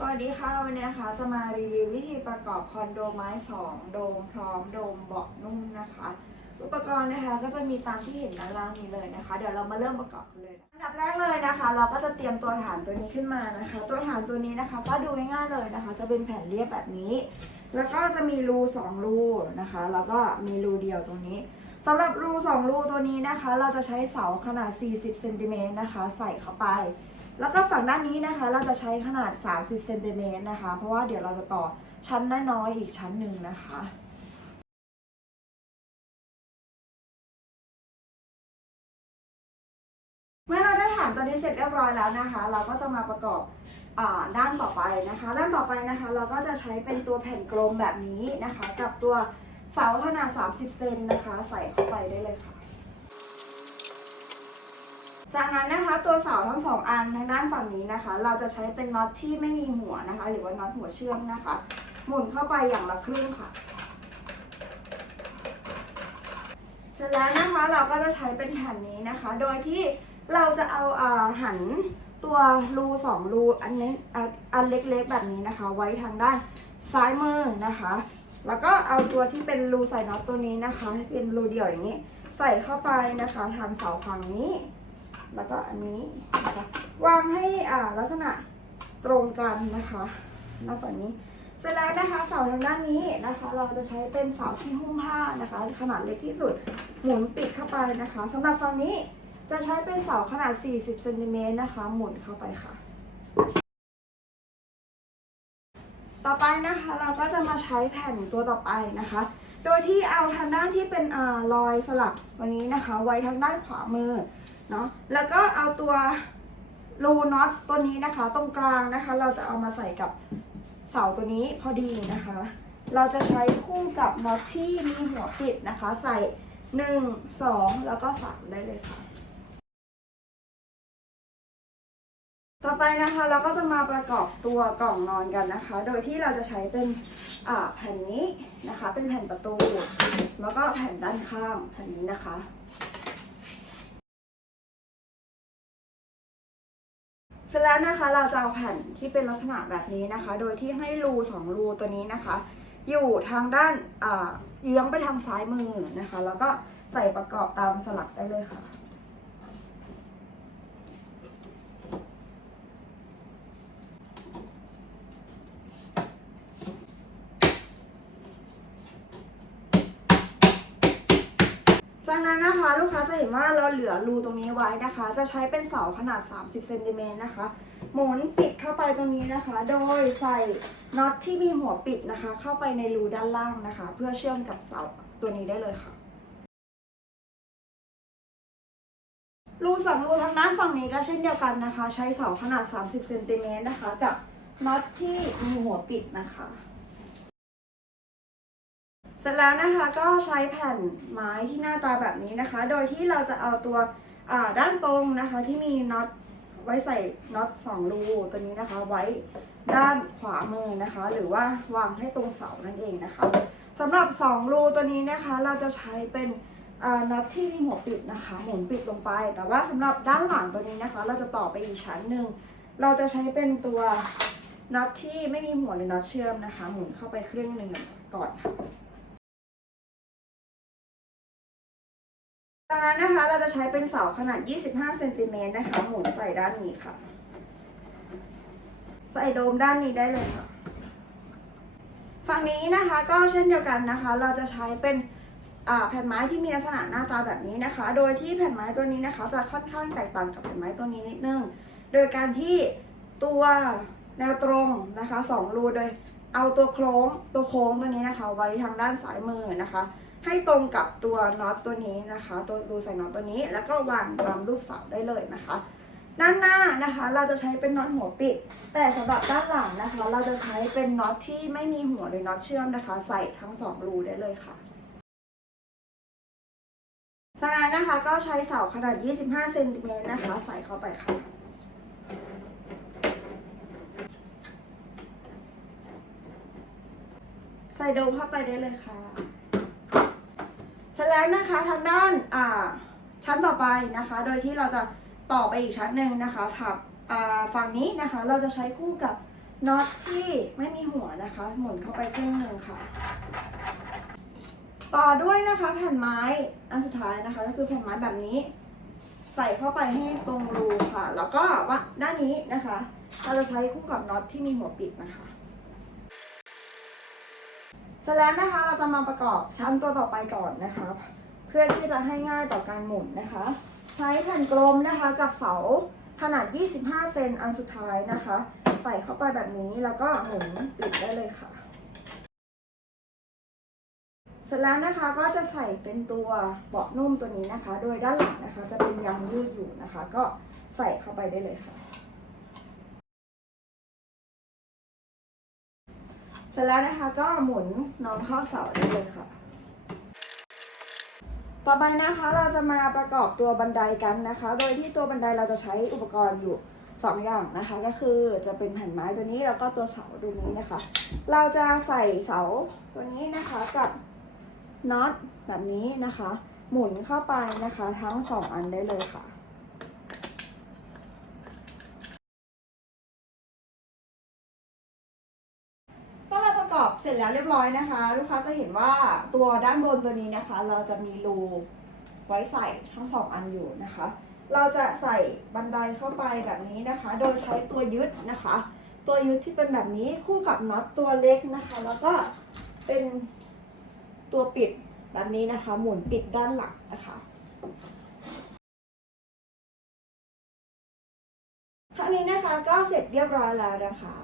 สวัสดีค่ะวันนี้นะคะจะมารีวิววิธีประกอบคอนโดไม้2โดมพร้อมโดมเบาะนุ่มนะคะ อุปกรณ์นะคะก็จะมีตามที่เห็นด้านล่างนี้เลยนะคะ เดี๋ยวเรามาเริ่มประกอบกันเลยอันดับแรกเลยนะคะ เราก็จะเตรียมตัวฐานตัวนี้ขึ้นมานะคะ ตัวฐานตัวนี้นะคะ ก็ดูง่ายๆเลยนะคะ จะเป็นแผ่นเรียบแบบนี้ แล้วก็จะมีรู2รูนะคะ แล้วก็มีรูเดียวตรงนี้ สำหรับรู2รูตัวนี้นะคะ เราจะใช้เสาขนาด 40เซนติเมตรนะคะ ใส่เข้าไป แล้วก็ฝั่งด้านนี้นะคะ เราจะใช้ขนาด 30เซนติเมตรนะคะ เพราะว่าเดี๋ยวเราจะต่อชั้นน้อยๆอีกชั้นหนึ่งนะคะเมื่อเราได้ฐานตัวนี้เสร็จเรียบร้อยแล้วนะคะ เราก็จะมาประกอบอด้านต่อไปนะคะ ด้านต่อไปนะคะ เราก็จะใช้เป็นตัวแผ่นกลมแบบนี้นะคะ กับตัว เสาขนาด 30 เซนนะคะ ใส่เข้าไปได้เลยค่ะ จากนั้นนะคะตัวเสาทั้งสองอันทางด้านฝั่งนี้นะคะ เราจะใช้เป็นน็อตที่ไม่มีหัวนะคะ หรือว่าน็อตหัวเชื่อมนะคะ หมุนเข้าไปอย่างละครึ่งค่ะเสร็จแล้วนะคะเราก็จะใช้เป็นแผ่นนี้นะคะ โดยที่เราจะเอาอาหันตัวรูสองรูอันนี้อันเล็กๆแบบนี้นะคะ ไว้ทางด้านซ้ายมือนะคะ แล้วก็เอาตัวที่เป็นรูใส่น็อตตัวนี้นะคะเป็นรูเดี่ยวอย่างนี้ ใส่เข้าไปนะคะทางเสาฝั่งนี้ แล้วก็อันนี้นะคะวางให้อ่าลักษณะตรงกันนะคะหน้าฝั่งนี้เสร็จแล้วนะคะเสาทางด้านนี้นะคะ เราจะใช้เป็นเสาที่หุ้มผ้านะคะ ขนาดเล็กที่สุดหมุนปิดเข้าไปนะคะสำหรับฝั่งนี้จะใช้เป็นเสาขนาด 40เซนติเมตรนะคะ หมุนเข้าไปค่ะ ต่อไปนะคะเราก็จะมาใช้แผ่นตัวต่อไปนะคะ โดยที่เอาทางด้านที่เป็นอรอยสลักวันนี้นะคะ ไว้ทางด้านขวามือเนาะแล้วก็เอาตัวรูน็อตตัวนี้นะคะ ตรงกลางนะคะ เราจะเอามาใส่กับเสาตัวนี้พอดีนะคะ เราจะใช้คู่กับน็อตที่มีหัวปิดนะคะ ใส่ 1 2 แล้วก็3ได้เลยค่ะ ไปนะคะเราก็จะมาประกอบตัวกล่องนอนกันนะคะ โดยที่เราจะใช้เป็นแผ่นนี้นะคะ เป็นแผ่นประตูแล้วก็แผ่นด้านข้างแผ่นนี้นะคะ เสร็จแล้วนะคะเราจะเอาแผ่นที่เป็นลักษณะแบบนี้นะคะ โดยที่ให้รูสองรูตัวนี้นะคะ อยู่ทางด้านเยื้องไปทางซ้ายมือนะคะ แล้วก็ใส่ประกอบตามสลักได้เลยค่ะ นะคะลูกค้าจะเห็นว่าเราเหลือรูตรงนี้ไว้นะคะ จะใช้เป็นเสาขนาด 30เซนติเมตรนะคะ หมุนปิดเข้าไปตรงนี้นะคะ โดยใส่น็อตที่มีหัวปิดนะคะ เข้าไปในรูด้านล่างนะคะ เพื่อเชื่อมกับเสาตัวนี้ได้เลยค่ะรูสองรูทางด้านฝั่งนี้ก็เช่นเดียวกันนะคะ ใช้เสาขนาด 30เซนติเมตรนะคะ กับน็อตที่มีหัวปิดนะคะ เสร็จแล้วนะคะก็ใช้แผ่นไม้ที่หน้าตาแบบนี้นะคะ โดยที่เราจะเอาตัวด้านตรงนะคะที่มีน็อตไว้ใส่น็อตสองรูตัวนี้นะคะ ไว้ด้านขวามือนะคะ หรือว่าวางให้ตรงเสานั่นเองนะคะสำหรับสองรูตัวนี้นะคะ เราจะใช้เป็นน็อตที่มีหัวปิดนะคะ หมุนปิดลงไป แต่ว่าสำหรับด้านหลังตัวนี้นะคะ เราจะต่อไปอีกชั้นหนึ่งเราจะใช้เป็นตัวน็อตที่ไม่มีหัวหรือน็อตเชื่อมนะคะ หมุนเข้าไปครึ่งหนึ่งก่อนค่ะ จากนั้นนะคะเราจะใช้เป็นเสาขนาด 25 เซนติเมตรนะคะ หมุนใส่ด้านนี้ค่ะ ใส่โดมด้านนี้ได้เลยค่ะ ฝั่งนี้นะคะก็เช่นเดียวกันนะคะ เราจะใช้เป็นแผ่นไม้ที่มีลักษณะหน้าตาแบบนี้นะคะ โดยที่แผ่นไม้ตัวนี้นะคะ จะค่อนข้างแตกต่างกับแผ่นไม้ตัวนี้นิดนึง โดยการที่ตัวแนวตรงนะคะสองรูโดยเอาตัวโค้งตัวโค้งตัวนี้นะคะ ไว้ทางด้านซ้ายมือนะคะ ให้ตรงกับตัวน็อตตัวนี้นะคะ ตัวรูใส่น็อตตัวนี้ แล้วก็วางตามรูปเสาได้เลยนะคะ ด้านหน้านะคะ เราจะใช้เป็นน็อตหัวปิด แต่สำหรับด้านหลังนะคะ เราจะใช้เป็นน็อตที่ไม่มีหัวหรือน็อตเชื่อมนะคะ ใส่ทั้งสองรูได้เลยค่ะจากนั้นนะคะก็ใช้เสาขนาด 25 เซนติเมตรนะคะ ใส่เข้าไปค่ะ ใส่โดมเข้าไปได้เลยค่ะ สร็จแล้วนะคะทางด้านอ่าชั้นต่อไปนะคะ โดยที่เราจะต่อไปอีกชั้นหนึ่งนะคะถับอ่าฝั่งนี้นะคะเราจะใช้คู่กับน็อตที่ไม่มีหัวนะคะ หมุนเข้าไปครึ่งหนึ่งค่ะ ต่อด้วยนะคะแผ่นไม้อันสุดท้ายนะคะ ก็คือแผ่นไม้แบบนี้ ใส่เข้าไปให้ตรงรูค่ะ แล้วก็ว่าด้านนี้นะคะ เราจะใช้คู่กับน็อตที่มีหัวปิดนะคะ ร็จแล้วนะคะเราจะมาประกอบชั้นตัวต่อไปก่อนนะคะ เพื่อที่จะให้ง่ายต่อการหมุนนะคะ ใช้แผ่นกลมนะคะกับเสาขนาด 25 เซนอันสุดท้ายนะคะ ใส่เข้าไปแบบนี้แล้วก็หมุนปิดได้เลยค่ะ เสร็จแล้วนะคะก็จะใส่เป็นตัวเบาะนุ่มตัวนี้นะคะ โดยด้านหลังนะคะ จะเป็นยางยืดอยู่นะคะ ก็ใส่เข้าไปได้เลยค่ะ ร็จแล้วนะคะก็หมุนน้องเข้าเสาได้เลยค่ะ ต่อไปนะคะเราจะมาประกอบตัวบันไดกันนะคะ โดยที่ตัวบันไดเราจะใช้อุปกรณ์อยู่2อย่างนะคะ ก็คือจะเป็นแผ่นไม้ตัวนี้แล้วก็ตัวเสาตัวนี้นะคะ เราจะใส่เสาตัวนี้นะคะกับน็อตแบบนี้นะคะ หมุนเข้าไปนะคะ ทั้งสองอันได้เลยค่ะ เมื่ อบเสร็จแล้วเรียบร้อยนะคะ ลูกค้าจะเห็นว่าตัวด้านบนตัวนี้นะคะ เราจะมีรูไว้ใส่ทั้งสองอันอยู่นะคะ เราจะใส่บันไดเข้าไปแบบนี้นะคะ โดยใช้ตัวยึดนะคะ ตัวยึดที่เป็นแบบนี้คู่กับน็อตตัวเล็กนะคะ แล้วก็เป็นตัวปิดแบบนี้นะคะ หมุนปิดด้านหลังนะคะเท่านี้นะคะก็เสร็จเรียบร้อยแล้วนะคะ